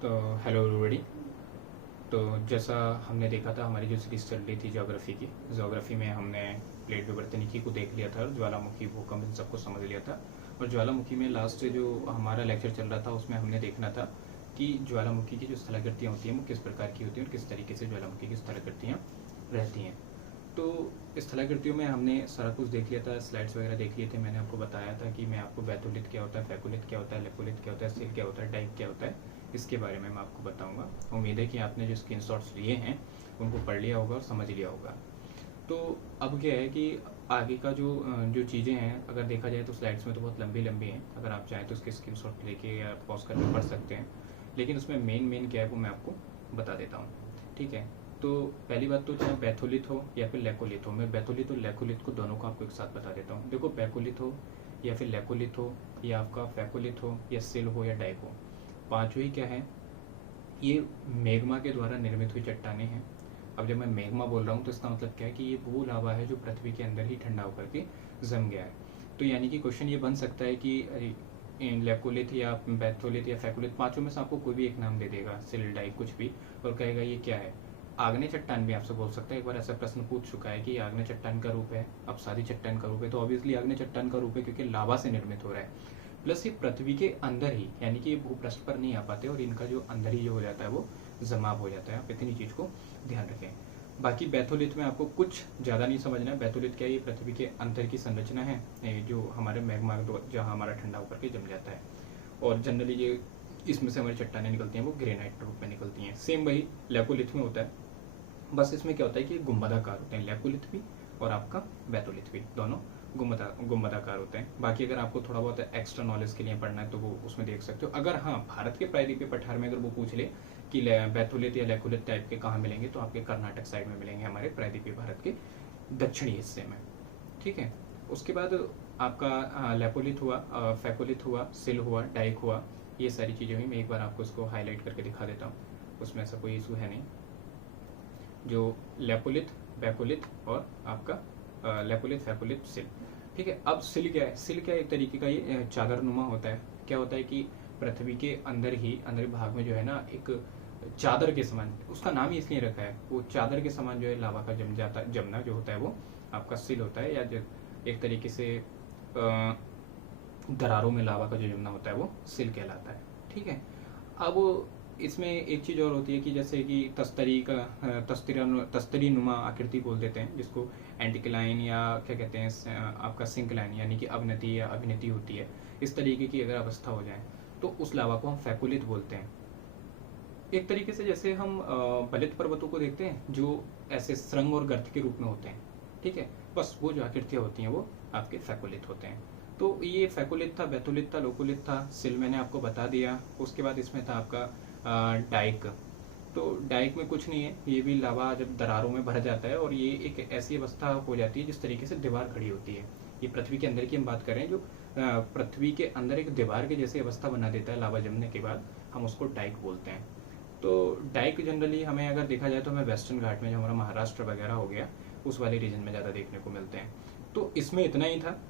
तो hello everybody. तो जैसा हमने देखा था, हमारी जो सीरीज चल रही थी ज्योग्राफी में हमने प्लेट विवर्तनिकी को देख लिया था और ज्वालामुखी, भूकंप, इन सबको समझ लिया था। और ज्वालामुखी में लास्ट जो हमारा लेक्चर चल रहा था उसमें हमने देखना था कि ज्वालामुखी की जो स्थलाकृतियाँ होती हैं वो किस प्रकार की होती हैं और किस तरीके से ज्वालामुखी की स्थलाकृतियाँ रहती हैं। तो स्थलाकृतियों में हमने सारा कुछ देख लिया था, स्लाइड्स वगैरह देख लिए थे। मैंने आपको बताया था कि मैं आपको बैथोलिथ क्या होता है, फैकोलिथ क्या होता है, लेपोलिथ क्या होता है, सिल क्या होता है, डाइक क्या होता है, इसके बारे में मैं आपको बताऊंगा। उम्मीद है कि आपने जो स्क्रीनशॉट्स लिए हैं उनको पढ़ लिया होगा और समझ लिया होगा। तो अब क्या है कि आगे का जो जो चीज़ें हैं, अगर देखा जाए तो स्लाइड्स में तो बहुत लंबी लंबी हैं। अगर आप चाहें तो उसके स्क्रीनशॉट लेके या पॉज करके पढ़ सकते हैं, लेकिन उसमें मेन क्या है वो मैं आपको बता देता हूँ। ठीक है। तो पहली बात तो चाहे बैथोलिथ हो या फिर लेकोलिथ हो, मैं बैथोलिथ और लेकोलिथ को दोनों को आपको एक साथ बता देता हूँ। देखो, बैकोलिथ हो या फिर लेकोलिथ हो या आपका फैकोलिथ हो या सिल हो या डाइक हो, पांचों ही क्या है, ये मैग्मा के द्वारा निर्मित हुई चट्टानें हैं। अब जब मैं मैग्मा बोल रहा हूँ तो इसका मतलब क्या है कि ये वो लावा है जो पृथ्वी के अंदर ही ठंडा होकर के जम गया है। तो यानी कि क्वेश्चन ये बन सकता है कि लेकोलिथ या बैथोलिथ या फैकोलिथ, पांचों में से आपको कोई भी एक नाम दे देगा, सिल, डाइक, कुछ भी, और कहेगा ये क्या है। आग्नेय चट्टान भी आपसे बोल सकता है। एक बार ऐसा प्रश्न पूछ चुका है कि आग्नेय चट्टान का रूप है, अपसादी चट्टान का रूप है, तो ऑब्वियसली आग्नेय चट्टान का रूप है क्योंकि लावा से निर्मित हो रहा है। प्लस ये पृथ्वी के अंदर ही, यानी कि ये भूपृष्ठ पर नहीं आ पाते और इनका जो अंदर ही जो हो जाता है वो जमाव हो जाता है। आप इतनी चीज को ध्यान रखें। बाकी बैथोलिथ में आपको कुछ ज़्यादा नहीं समझना है। बैथोलिथ क्या है, ये पृथ्वी के अंदर की संरचना है जो हमारे मैग्मा जहाँ हमारा ठंडा होकर के जम जाता है। और जनरली ये इसमें से हमारी चट्टानें निकलती हैं वो ग्रेनाइट रूप में निकलती हैं। सेम वही लेपोलिथ में होता है, बस इसमें क्या होता है कि गुंबदाकार होते हैं। लेपोलिथ भी और आपका बैथोलिथ भी दोनों गुंबदाकार होते हैं। बाकी अगर आपको थोड़ा बहुत एक्स्ट्रा नॉलेज के लिए पढ़ना है तो वो उसमें देख सकते हो। अगर हाँ, भारत के प्रायद्वीपीय पठार में अगर वो पूछ ले कि बैथोलिथ या लेकोलिथ टाइप के कहाँ मिलेंगे, तो आपके कर्नाटक साइड में मिलेंगे, हमारे प्रायद्वीपीय भारत के दक्षिणी हिस्से में। ठीक है। उसके बाद आपका लेपोलिथ हुआ, फैकोलिथ हुआ, सिल हुआ, डाइक हुआ, ये सारी चीज़ें हुई। मैं एक बार आपको इसको हाईलाइट करके दिखा देता हूँ, उसमें ऐसा कोई इशू है नहीं। जो लेपोलिथ, बैकोलिथ और आपका लेपोलिथ, फैकोलिथ, सिल। ठीक है। अब सिल क्या है? सिल क्या है? एक तरीके का ये चादरनुमा होता है। क्या होता है कि पृथ्वी के अंदर ही अंदर भाग में जो है ना, एक चादर के समान, उसका नाम ही इसलिए रखा है, वो चादर के समान जो है लावा का जमना जो होता है वो आपका सिल होता है। या एक तरीके से दरारों में लावा का जो जमना होता है वो सिल कहलाता है। ठीक है। अब इसमें एक चीज़ और होती है कि जैसे कि तस्तरी नुमा आकृति बोल देते हैं, जिसको एंटिक्लाइन या क्या कहते हैं आपका सिंक्लाइन, यानी कि अवनति या अभिनति होती है। इस तरीके की अगर अवस्था हो जाए तो उस लावा को हम फैकुलित बोलते हैं। एक तरीके से जैसे हम बलित पर्वतों को देखते हैं जो ऐसे सुरंग और गर्त के रूप में होते हैं। ठीक है। बस वो जो आकृतियाँ होती हैं वो आपके फैकुलित होते हैं। तो ये फैकुलित था, बैथोलिथ था, लोकोलिथ था, सिल मैंने आपको बता दिया। उसके बाद इसमें था आपका डाइक। तो डाइक में कुछ नहीं है, ये भी लावा जब दरारों में भर जाता है और ये एक ऐसी अवस्था हो जाती है जिस तरीके से दीवार खड़ी होती है। ये पृथ्वी के अंदर की हम बात कर रहे हैं, जो पृथ्वी के अंदर एक दीवार के जैसी अवस्था बना देता है लावा जमने के बाद, हम उसको डाइक बोलते हैं। तो डाइक जनरली हमें अगर देखा जाए तो हमें वेस्टर्न घाट में, जो हमारा महाराष्ट्र वगैरह हो गया, उस वाले रीजन में ज़्यादा देखने को मिलते हैं। तो इसमें इतना ही था,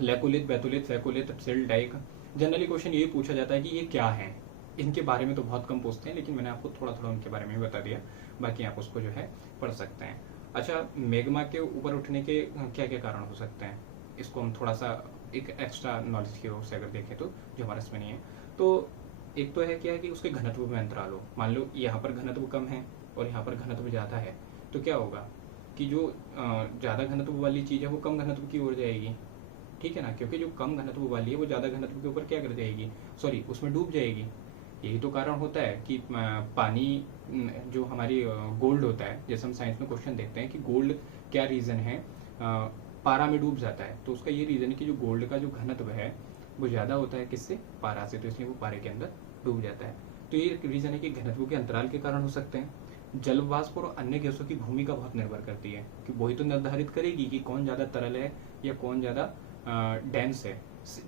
लेकोलिथ, बैथोलिथ, फैकोलिथ, सिल, डाइक। जनरली क्वेश्चन यही पूछा जाता है कि ये क्या है। इनके बारे में तो बहुत कम पूछते हैं, लेकिन मैंने आपको थोड़ा थोड़ा उनके बारे में भी बता दिया। बाकी आप उसको जो है पढ़ सकते हैं। अच्छा, मैग्मा के ऊपर उठने के क्या क्या कारण हो सकते हैं, इसको हम थोड़ा सा एक एक्स्ट्रा नॉलेज की ओर से अगर देखें तो, जो हमारे इसमें नहीं है। तो एक तो है क्या है कि उसके घनत्व में अंतराल हो। मान लो यहाँ पर घनत्व कम है और यहाँ पर घनत्व ज़्यादा है, तो क्या होगा कि जो ज़्यादा घनत्व वाली चीज़ है वो कम घनत्व की ओर जाएगी। ठीक है ना, क्योंकि जो कम घनत्व वाली है वो ज़्यादा घनत्व के ऊपर क्या कर जाएगी, सॉरी, उसमें डूब जाएगी। यही तो कारण होता है कि पानी जो हमारी गोल्ड होता है, जैसे हम साइंस में क्वेश्चन देखते हैं कि गोल्ड क्या रीज़न है पारा में डूब जाता है, तो उसका ये रीज़न है कि जो गोल्ड का जो घनत्व है वो ज़्यादा होता है किससे, पारा से, तो इसलिए वो पारे के अंदर डूब जाता है। तो ये रीज़न है कि घनत्व के अंतराल के कारण हो सकते हैं। जल वाष्प और अन्य गैसों की भूमिका बहुत निर्भर करती है, कि वही तो निर्धारित करेगी कि कौन ज़्यादा तरल है या कौन ज़्यादा डेंस है।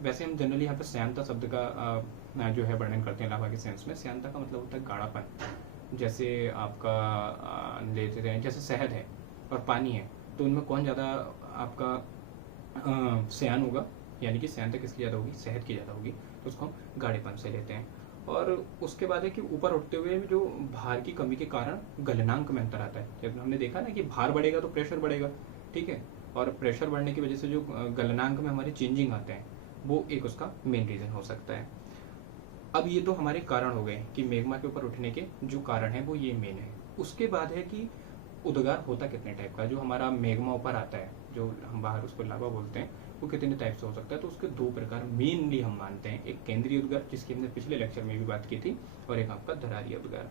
वैसे हम जनरली यहाँ पे श्यानता शब्द का जो है वर्णन करते हैं लावा के सेंस में। श्यानता का मतलब होता है गाढ़ापन। जैसे आपका लेते हैं, जैसे शहद है और पानी है, तो उनमें कौन ज़्यादा आपका श्यान होगा, यानी कि श्यानता किसकी ज़्यादा होगी, शहद की ज़्यादा होगी, तो उसको हम गाढ़ेपन से लेते हैं। और उसके बाद है कि ऊपर उठते हुए जो भार की कमी के कारण गलनांक में अंतर आता है। जब हमने देखा ना कि भार बढ़ेगा तो प्रेशर बढ़ेगा, ठीक है, और प्रेशर बढ़ने की वजह से जो गलनांक में हमारे चेंजिंग आते हैं वो एक उसका मेन रीज़न हो सकता है। अब ये तो हमारे कारण हो गए कि मैग्मा के ऊपर उठने के जो कारण है वो ये मेन है। उसके बाद है कि उद्गार होता कितने टाइप का, जो हमारा मैग्मा ऊपर आता है, जो हम बाहर उसको लावा बोलते हैं, वो कितने टाइप से हो सकता है। तो उसके दो प्रकार मेनली हम मानते हैं, एक केंद्रीय उद्गार जिसकी हमने पिछले लेक्चर में भी बात की थी, और एक आपका दरारीय उद्गार।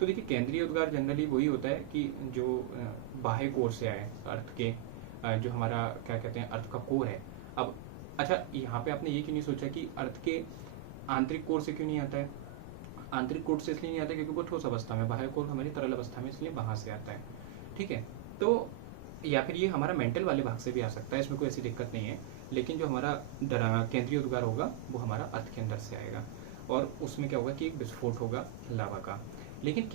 तो देखिए केंद्रीय उद्गार जनरली वही होता है कि जो बाह्य कोर से आए, अर्थ के जो हमारा क्या कहते हैं अर्थ का कोर है। अब अच्छा, यहाँ पे आपने ये क्यों नहीं सोचा कि अर्थ के आंतरिक कोर से क्यों नहीं आता है? आंतरिक कोर से इसलिए नहीं आता क्योंकि वो ठोस अवस्था में, बाह्य कोर हमारी तरल अवस्था में, इसलिए वहां से आता है, ठीक है। तो या फिर ये हमारा मेंटल वाले भाग से भी आ सकता है, इसमें कोई ऐसी दिक्कत नहीं है। लेकिन जो हमारा केंद्रीय उद्गार होगा वो हमारा अर्थ के अंदर से आएगा, और उसमें क्या होगा कि एक विस्फोट होगा लावा का। लेकिन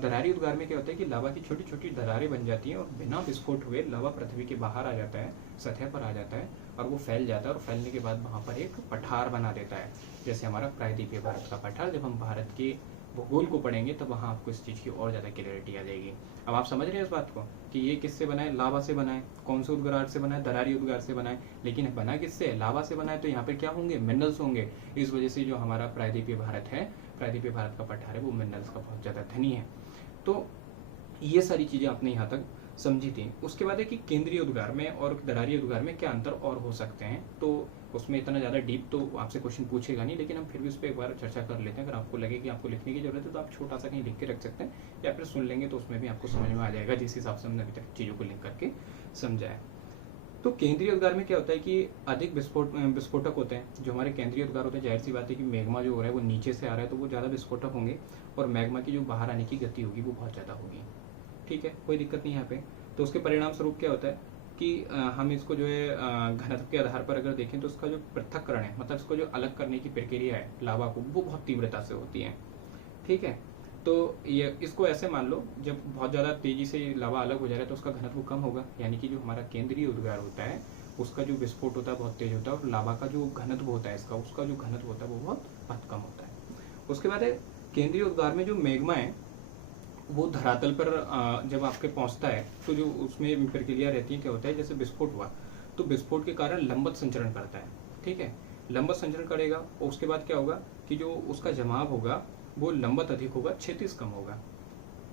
दरारी उद्गार में क्या होता है कि लावा की छोटी छोटी दरारें बन जाती हैं, और बिना विस्फोट हुए लावा पृथ्वी के बाहर आ जाता है, सतह पर आ जाता है, और वो फैल जाता है, और फैलने के बाद वहाँ पर एक पठार बना देता है, जैसे हमारा प्रायद्वीपीय भारत का पठार। जब हम भारत के भूगोल को पढ़ेंगे तब वहाँ आपको इस चीज़ की और ज़्यादा क्लियरिटी आ जाएगी। अब आप समझ रहे हैं इस बात को कि ये किससे बना है? लावा से बना है। कौन से उद्गार से बना है? दरारी उद्गार से बना है। लेकिन बना किससे? लावा से बना है। तो यहाँ पे क्या होंगे? मिनरल्स होंगे। इस वजह से जो हमारा प्रायद्वीपीय भारत है, प्रायद्वीपीय भारत का पठार है, वो मिनरल्स का बहुत ज़्यादा धनी है। तो ये सारी चीज़ें आपने यहाँ तक समझी थी। उसके बाद है कि केंद्रीय उद्गार में और दरारी उद्गार में क्या अंतर और हो सकते हैं। तो उसमें इतना ज़्यादा डीप तो आपसे क्वेश्चन पूछेगा नहीं, लेकिन हम फिर भी उस पर एक बार चर्चा कर लेते हैं। अगर आपको लगे कि आपको लिखने की जरूरत है तो आप छोटा सा कहीं लिख के रख सकते हैं, या फिर सुन लेंगे तो उसमें भी आपको समझ में आ जाएगा, जिस हिसाब से हमने अभी तक चीज़ों को लिंक करके समझा है। तो केंद्रीय उद्गार में क्या होता है कि अधिक विस्फोटक होते हैं। जो हमारे केंद्रीय उद्गार होते हैं, जाहिर सी बात है कि मैग्मा जो हो रहा है वो नीचे से आ रहा है, तो वो ज़्यादा विस्फोटक होंगे, और मैग्मा की जो बाहर आने की गति होगी वो बहुत ज़्यादा होगी, ठीक है, कोई दिक्कत नहीं यहाँ पे। तो उसके परिणाम स्वरूप क्या होता है कि हम इसको जो है घनत्व के आधार पर अगर देखें तो उसका जो पृथक्करण है, मतलब इसको जो अलग करने की प्रक्रिया है लावा को, वो बहुत तीव्रता से होती है, ठीक है। तो ये इसको ऐसे मान लो, जब बहुत ज़्यादा तेजी से लावा अलग हो जा रहा है तो उसका घनत्व कम होगा, यानी कि जो हमारा केंद्रीय उद्गार होता है उसका जो विस्फोट होता है बहुत तेज होता है, और लावा का जो घनत्व होता है इसका, उसका जो घनत्व होता है वो बहुत कम होता है। उसके बाद है केंद्रीय उद्गार में जो मैग्मा है वो धरातल पर जब आपके पहुंचता है तो जो उसमें प्रक्रिया रहती है, क्या होता है, जैसे विस्फोट हुआ तो विस्फोट के कारण लंबवत संचरण करता है, ठीक है, लंबवत संचरण करेगा, और उसके बाद क्या होगा कि जो उसका जमाव होगा वो लंबवत अधिक होगा, क्षैतिज कम होगा।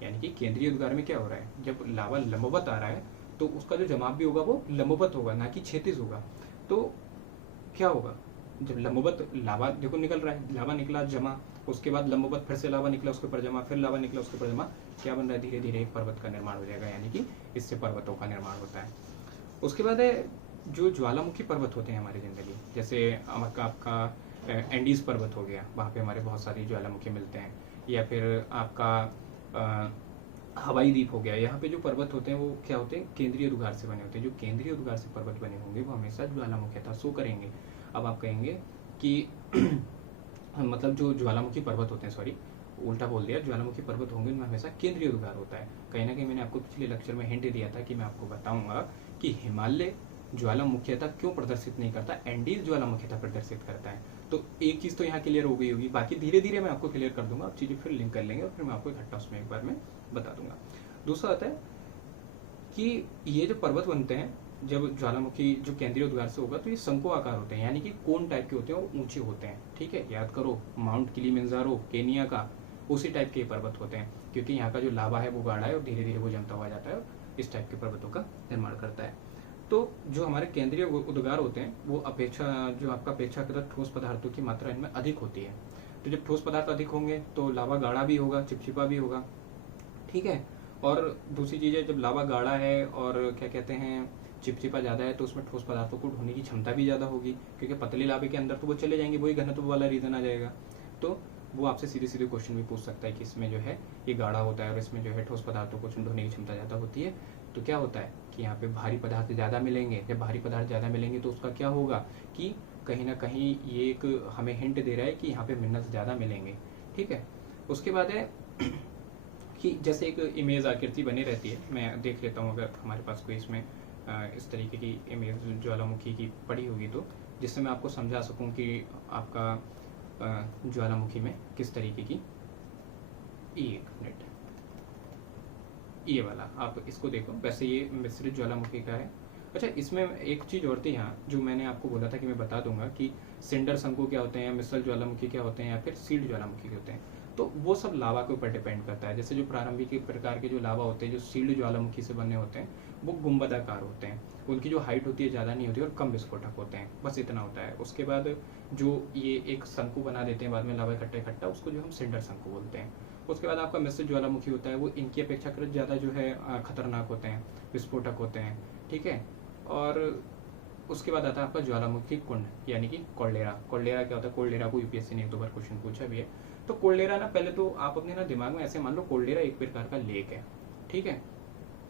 यानी कि केंद्रीय उद्गार में क्या हो रहा है, जब लावा लंबवत आ रहा है तो उसका जो जमाव भी होगा वो लंबवत होगा, ना कि क्षैतिज होगा। तो क्या होगा, जब लंबवत लावा देखो निकल रहा है, लावा निकला जमा, उसके बाद लंबवत फिर से लावा निकला उसके ऊपर जमा, फिर लावा निकला उसके ऊपर जमा, क्या बन रहा है, धीरे धीरे एक पर्वत का निर्माण हो जाएगा, यानी कि इससे पर्वतों का निर्माण होता है। उसके बाद है जो ज्वालामुखी पर्वत होते हैं हमारी जिंदगी, जैसे आपका एंडीज पर्वत हो गया, वहाँ पे हमारे बहुत सारी ज्वालामुखी मिलते हैं, या फिर आपका हवाई द्वीप हो गया। यहाँ पे जो पर्वत होते हैं वो क्या होते हैं, केंद्रीय उद्गार से बने होते हैं। जो केंद्रीय उद्गार से पर्वत बने होंगे वो हमेशा ज्वालामुखीता शो करेंगे। अब आप कहेंगे कि मतलब जो ज्वालामुखी पर्वत होते हैं, सॉरी उल्टा बोल दिया, ज्वालामुखी पर्वत होंगे उनमें हमेशा केंद्रीय उद्गार होता है। कहीं ना कहीं मैंने आपको पिछले लेक्चर में हिंट दिया था कि मैं आपको बताऊंगा कि हिमालय ज्वालामुखीता क्यों प्रदर्शित नहीं करता, एंडीज ज्वालामुखीता प्रदर्शित करता है। तो एक चीज़ तो यहाँ क्लियर हो गई होगी, बाकी धीरे धीरे मैं आपको क्लियर कर दूंगा, आप चीज़ें फिर लिंक कर लेंगे और फिर मैं आपको इकट्ठा उसमें एक बार में बता दूंगा। दूसरा आता है कि ये जो पर्वत बनते हैं, जब ज्वालामुखी जो केंद्रीय उद्गार से होगा तो ये शंकु आकार होते हैं, यानी कि कोन टाइप के होते हैं और ऊंचे होते हैं, ठीक है, याद करो माउंट किलिमंजारो केनिया का, उसी टाइप के पर्वत होते हैं, क्योंकि यहाँ का जो लावा है वो गाढ़ा है और धीरे धीरे वो जमता हुआ जाता है और इस टाइप के पर्वतों का निर्माण करता है। तो जो हमारे केंद्रीय उद्गार होते हैं वो जो आपका अपेक्षाकृत ठोस पदार्थों की मात्रा इनमें अधिक होती है। तो जब ठोस पदार्थ अधिक होंगे तो लावा गाढ़ा भी होगा, चिपचिपा भी होगा, ठीक है। और दूसरी चीज़ है, जब लावा गाढ़ा है और क्या कहते हैं चिपचिपा ज़्यादा है तो उसमें ठोस पदार्थों को ढोने की क्षमता भी ज़्यादा होगी, क्योंकि पतले लावे के अंदर तो वो चले जाएंगे, वही घनत्व वाला रीजन आ जाएगा। तो वो आपसे सीधे सीधे क्वेश्चन भी पूछ सकता है कि इसमें जो है ये गाढ़ा होता है और इसमें जो है ठोस पदार्थों को ढोने की क्षमता ज़्यादा होती है, तो क्या होता है कि यहाँ पे भारी पदार्थ ज़्यादा मिलेंगे। जब भारी पदार्थ ज़्यादा मिलेंगे तो उसका क्या होगा कि कहीं ना कहीं ये एक हमें हिंट दे रहा है कि यहाँ पे मिनरल्स ज़्यादा मिलेंगे, ठीक है। उसके बाद है कि जैसे एक इमेज आकृति बनी रहती है, मैं देख लेता हूँ अगर हमारे पास कोई इसमें इस तरीके की इमेज ज्वालामुखी की पड़ी होगी तो, जिससे मैं आपको समझा सकूँ कि आपका ज्वालामुखी में किस तरीके की, एक मिनट, ये वाला आप इसको देखो, वैसे ये मिश्रित ज्वालामुखी का है। अच्छा, इसमें एक चीज़ और थी यहाँ जो मैंने आपको बोला था कि मैं बता दूंगा कि सिंडर शंकु क्या होते हैं, या मिश्रित ज्वालामुखी क्या होते हैं, या फिर सील्ड ज्वालामुखी क्या होते हैं। तो वो सब लावा के ऊपर डिपेंड करता है। जैसे जो प्रारंभिक प्रकार के जो लावा होते हैं, जो सील्ड ज्वालामुखी से बने होते हैं, वो गुंबदाकार होते हैं, उनकी जो हाइट होती है ज़्यादा नहीं होती और कम विस्फोटक होते हैं, बस इतना होता है। उसके बाद जो ये एक शंकु बना देते हैं बाद में लावा इकट्ठा इकट्ठा, उसको जो हम सिंडर शंकु बोलते हैं। उसके बाद आपका मिश्रित ज्वालामुखी होता है, वो इनकी अपेक्षाकृत ज़्यादा जो है खतरनाक होते हैं, विस्फोटक होते हैं, ठीक है। और उसके बाद आता है आपका ज्वालामुखी कुंड, यानी कि कोल्डेरा। कोल्डेरा क्या होता है, कोल्डेरा को यूपीएससी ने एक दो बार क्वेश्चन पूछा भी है। तो कोल्डेरा ना, पहले तो आप अपने ना दिमाग में ऐसे मान लो, कोल्डेरा एक प्रकार का लेक है, ठीक है।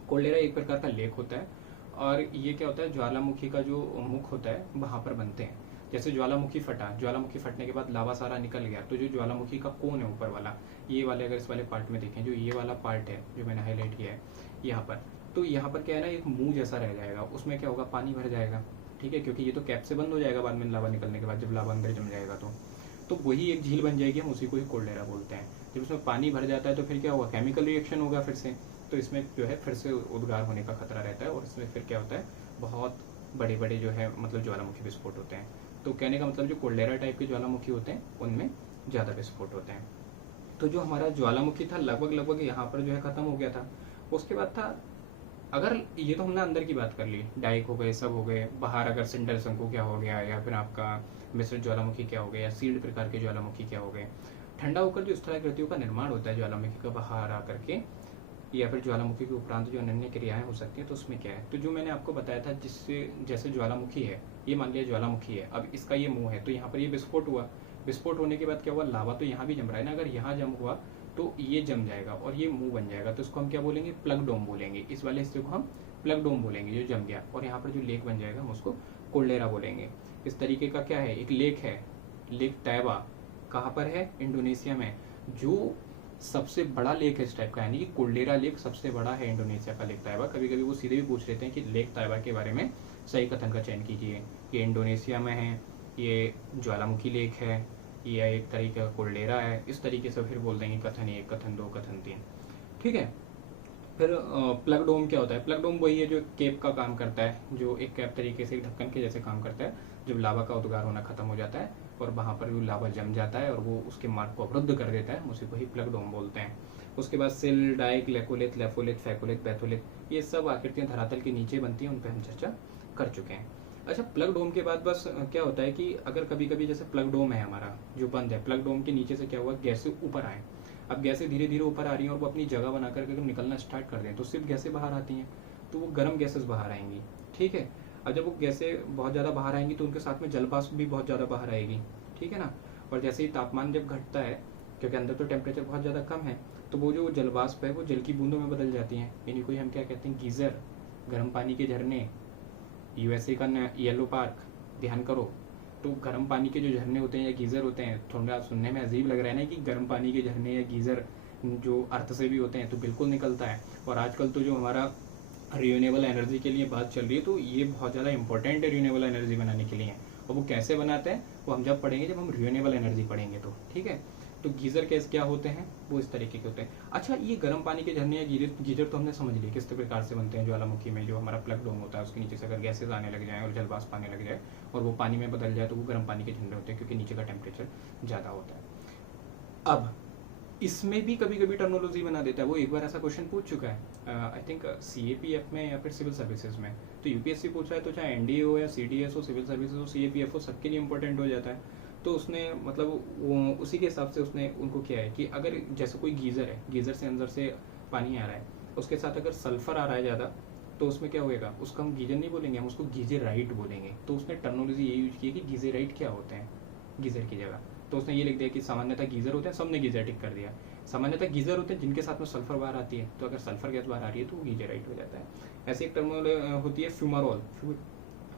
कोल्डेरा एक प्रकार का लेक होता है, और ये क्या होता है, ज्वालामुखी का जो मुख होता है वहाँ पर बनते हैं। जैसे ज्वालामुखी फटा, ज्वालामुखी फटने के बाद लावा सारा निकल गया, तो जो ज्वालामुखी का कोन है ऊपर वाला, ये वाले अगर इस वाले पार्ट में देखें, जो ये वाला पार्ट है जो मैंने हाईलाइट किया है यहाँ पर, तो यहाँ पर क्या है ना, एक मुंह जैसा रह जाएगा, उसमें क्या होगा, पानी भर जाएगा, ठीक है, क्योंकि ये तो कैप से बंद हो जाएगा बाद में लावा निकलने के बाद, जब लावा अंदर जम जाएगा तो वही एक झील बन जाएगी, हम उसी को ही कोल्डेरा बोलते हैं। जब उसमें पानी भर जाता है तो फिर क्या होगा, केमिकल रिएक्शन होगा फिर से, तो इसमें जो है फिर से उद्गार होने का खतरा रहता है, और इसमें फिर क्या होता है, बहुत बड़े बड़े जो है मतलब ज्वालामुखी विस्फोट होते हैं। तो कहने का मतलब जो कोल्डेरा टाइप के ज्वालामुखी होते हैं उनमें ज़्यादा विस्फोट होते हैं। तो जो हमारा ज्वालामुखी था लगभग यहाँ पर जो है खत्म हो गया था। उसके बाद था, अगर ये तो हमने अंदर की बात कर ली, डाइक हो गए, सब हो गए, बाहर अगर सिंडर शंकु क्या हो गया, या फिर आपका मिश्रित ज्वालामुखी क्या हो गया, या सील्ड प्रकार के ज्वालामुखी क्या हो गए। ठंडा होकर जो स्थलाकृतियों का निर्माण होता है ज्वालामुखी का बाहर आकर के, या फिर ज्वालामुखी के उपरांत जो अन्य क्रियाएं हो सकती हैं, तो उसमें क्या है, तो जो मैंने आपको बताया था, जिससे जैसे ज्वालामुखी है, ये मान लिया ज्वालामुखी है, अब इसका ये मुंह है, तो यहाँ पर ये विस्फोट हुआ, विस्फोट होने के बाद क्या हुआ, लावा तो यहाँ भी जम रहा है ना, अगर यहाँ जम हुआ तो ये जम जाएगा और ये मुंह बन जाएगा, तो इसको हम क्या बोलेंगे, प्लग डोम बोलेंगे। इस वाले हिस्से को हम प्लग डोम बोलेंगे जो जम गया, और यहाँ पर जो लेक बन जाएगा हम उसको कोल्डेरा बोलेंगे। इस तरीके का क्या है, एक लेक है, लेक तैबा, कहाँ पर है, इंडोनेशिया में, जो सबसे बड़ा लेक है इस टाइप का, यानी कि कोल्डेरा लेक सबसे बड़ा है इंडोनेशिया का लेक तैबा। कभी कभी वो सीधे भी पूछ लेते हैं कि लेक तैबा के बारे में सही कथन का चयन कीजिए, ये इंडोनेशिया में है, ये ज्वालामुखी लेक है, ये एक तरीके का कोल्डेरा है, इस तरीके से फिर बोल देंगे कथन 1, कथन 2, कथन 3, ठीक है। फिर प्लग डोम क्या होता है, प्लग डोम वही है जो कैप का काम करता है, जो एक कैप तरीके से ढक्कन के जैसे काम करता है, जब लावा का उद्गार होना खत्म हो जाता है और वहाँ पर भी लावा जम जाता है और वो उसके मार्ग को अवरुद्ध कर देता है, उसी को ही प्लग डोम बोलते हैं। उसके बाद सिल, डाइक, लेकोलिथ, लेफोलिथ, फैकोलिथ, बैथोलिथ, ये सब आकृतियाँ धरातल के नीचे बनती हैं, उन पर हम चर्चा कर चुके हैं। अच्छा, प्लग डोम के बाद बस क्या होता है कि अगर कभी कभी जैसे प्लग डोम है हमारा जो बंद है, प्लग डोम के नीचे से क्या हुआ, गैसें ऊपर आए, अब गैसें धीरे धीरे ऊपर आ रही हैं और वो अपनी जगह बना करके अगर निकलना स्टार्ट कर दें तो सिर्फ गैसें बाहर आती हैं, तो वो गर्म गैसेस बाहर आएंगी, ठीक है। अब जब वो गैसें बहुत ज़्यादा बाहर आएंगी तो उनके साथ में जलवाष्प भी बहुत ज़्यादा बाहर आएगी, ठीक है ना। और जैसे ही तापमान जब घटता है, क्योंकि अंदर तो टेम्परेचर बहुत ज़्यादा कम है, तो वो जो जलवाष्प है वो जल की बूंदों में बदल जाती हैं, यानी कोई हम क्या कहते हैं, गीज़र, गर्म पानी के झरने, यूएसए का येलो पार्क, ध्यान करो। तो गर्म पानी के जो झरने होते हैं या गीज़र होते हैं, थोड़ा सुनने में अजीब लग रहा है ना कि गर्म पानी के झरने या गीज़र जो अर्थ से भी होते हैं, तो बिल्कुल निकलता है। और आजकल तो जो हमारा रिन्यूएबल एनर्जी के लिए बात चल रही है, तो ये बहुत ज़्यादा इंपॉर्टेंट है रिन्यूएबल एनर्जी बनाने के लिए। और वो कैसे बनाते हैं वो हम जब पढ़ेंगे, जब हम रिन्यूएबल एनर्जी पढ़ेंगे तो, ठीक है। तो गीज़र कैसे क्या होते हैं, वो इस तरीके के होते हैं। अच्छा, ये गर्म पानी के झरने या गीज़र तो हमने समझ लिया किस प्रकार से बनते हैं। ज्वालामुखी में जो हमारा प्लग डोम होता है उसके नीचे से अगर गैसेज आने लग जाए और जलवाष्प आने लग जाए और वो पानी में बदल जाए तो वो गर्म पानी के झरने होते हैं, क्योंकि नीचे का टेम्परेचर ज़्यादा होता है। अब इसमें भी कभी कभी टर्मिनोलॉजी बना देता है, वो एक बार ऐसा क्वेश्चन पूछ चुका है आई थिंक CAPF में या फिर सिविल सर्विसेज में। तो यूपीएससी पूछ रहा है तो चाहे NDA हो या CDS हो, सिविल सर्विसेज हो, CAPF हो, सबके लिए इंपॉर्टेंट हो जाता है। तो उसने मतलब वो उसी के हिसाब से उसने उनको किया है कि अगर जैसे कोई गीज़र है, गीज़र से अंदर से पानी आ रहा है, उसके साथ अगर सल्फर आ रहा है ज़्यादा, तो उसमें क्या होएगा, उसको हम गीज़र नहीं बोलेंगे, हम उसको गीज़राइट बोलेंगे। तो उसने टर्मिनोलॉजी ये यूज की है कि गीज़राइट क्या होते हैं गीज़र की जगह। तो उसने ये लिख दिया कि सामान्यतः गीज़र होते हैं, सबने गीज़र टिक कर दिया। सामान्यतः गीज़र होते हैं जिनके साथ में सल्फर बाहर आती है, तो अगर सल्फर गैस बाहर आ रही है तो वो गीज़राइट हो जाता है। ऐसे एक टर्मिनोलॉजी होती है फ्यूमारोल।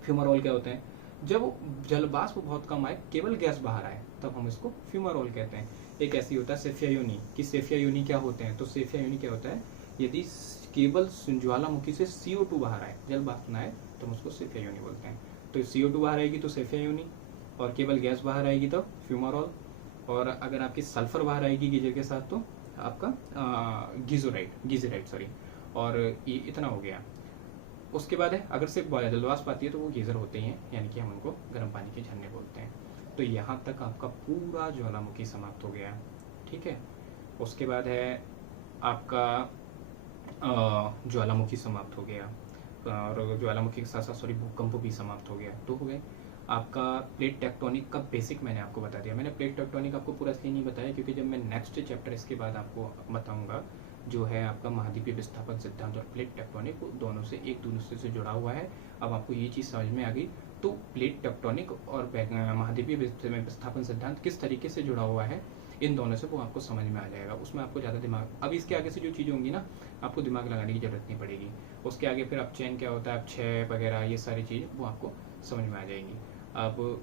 फ्यूमारोल क्या होते हैं, जब जलवाष्प बहुत कम आए, केवल गैस बाहर आए, तब हम इसको फ्यूमारोल कहते हैं। एक ऐसी होता है सेफियायोनी, कि सेफियायोनी क्या होते हैं, तो सेफियायोनी क्या होता है, यदि केवल ज्वालामुखी से CO2 बाहर आए, जलवाष्प ना आए, तो हम उसको सेफियायोनी बोलते हैं। तो CO2 बाहर आएगी तो सेफियायोनी, और केवल गैस बाहर आएगी तो फ्यूमारोल। और अगर आपकी सल्फर बाहर आएगी गीजर के साथ तो आपका गीजराइट सॉरी, और ये इतना हो गया। उसके बाद है अगर सिर्फ जलवाष्प आती है तो वो गीजर होते ही हैं, यानी कि हम उनको गर्म पानी के झरने बोलते हैं। तो यहाँ तक आपका पूरा ज्वालामुखी समाप्त हो गया, ठीक है। उसके बाद है आपका ज्वालामुखी समाप्त हो गया, और ज्वालामुखी के साथ साथ सॉरी भूकंप भी समाप्त हो गया। तो हो गए आपका प्लेट टेक्टोनिक का बेसिक मैंने आपको बता दिया। मैंने प्लेट टेक्टोनिक आपको पूरा इसलिए नहीं बताया क्योंकि जब मैं नेक्स्ट चैप्टर इसके बाद आपको बताऊंगा जो है आपका महाद्वीपीय विस्थापन सिद्धांत और प्लेट टेक्टोनिक, दोनों से एक दूसरे से जुड़ा हुआ है। अब आपको ये चीज़ समझ में आ गई। तो प्लेट टेक्टोनिक और महाद्वीपीय विस्थापन सिद्धांत किस तरीके से जुड़ा हुआ है इन दोनों से, वो आपको समझ में आ जाएगा। उसमें आपको ज़्यादा दिमाग, अब इसके आगे से जो चीज़ें होंगी ना आपको दिमाग लगाने की जरूरत नहीं पड़ेगी। उसके आगे फिर अपचयन क्या होता है, अपक्षय वगैरह, ये सारी चीज़ें वो आपको समझ में आ जाएंगी। अब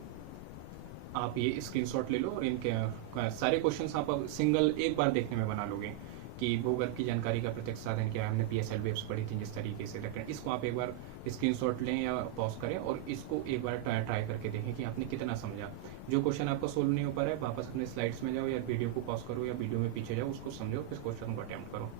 आप ये स्क्रीनशॉट ले लो और इनके सारे क्वेश्चंस आप अब सिंगल एक बार देखने में बना लोगे कि भूगर्भ की जानकारी का प्रत्यक्ष साधन क्या है। हमने PSL वेव्स पढ़ी थी जिस तरीके से, लेकिन इसको आप एक बार स्क्रीनशॉट लें या पॉज करें और इसको एक बार ट्राई करके देखें कि आपने कितना समझा। जो क्वेश्चन आपको सोल्व नहीं हो पा रहा है वापस अपने स्लाइड्स में जाओ या वीडियो को पॉज करो या वीडियो में पीछे जाओ, उसको समझो, फिर क्वेश्चन को अटेम्प्ट करो।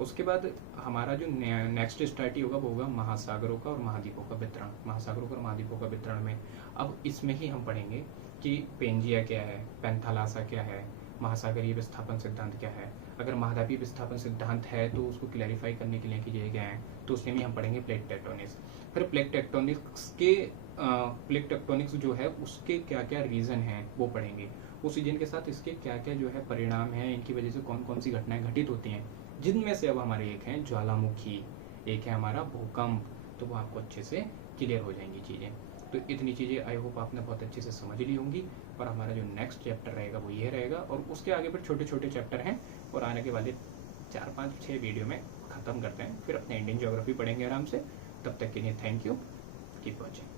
उसके बाद हमारा जो नेक्स्ट स्टार्ट होगा वो होगा महासागरों का और महाद्वीपों का वितरण। महासागरों का और महाद्वीपों का वितरण में अब इसमें ही हम पढ़ेंगे कि पेंजिया क्या है, पैंथालासा क्या है, महासागरीय विस्थापन सिद्धांत क्या है। अगर महाद्वीपीय विस्थापन सिद्धांत है तो उसको क्लैरिफाई करने के लिए कीजिए गया है, तो उसमें भी हम पढ़ेंगे प्लेट टेक्टोनिक्स। फिर प्लेट टेक्टोनिक्स जो है उसके क्या क्या रीजन हैं वो पढ़ेंगे। उस रीजन के साथ इसके क्या क्या जो है परिणाम है, इनकी वजह से कौन कौन सी घटनाएं घटित होती हैं, जिनमें से अब हमारे एक है ज्वालामुखी, एक है हमारा भूकंप। तो वो आपको अच्छे से क्लियर हो जाएंगी चीज़ें। तो इतनी चीज़ें आई होप आपने बहुत अच्छे से समझ ली होंगी। और हमारा जो नेक्स्ट चैप्टर रहेगा वो ये रहेगा, और उसके आगे फिर छोटे छोटे चैप्टर हैं और आने के वाले 4, 5, 6 वीडियो में ख़त्म करते हैं। फिर अपने इंडियन ज्योग्राफी पढ़ेंगे आराम से। तब तक के लिए थैंक यू, कीप वॉचिंग।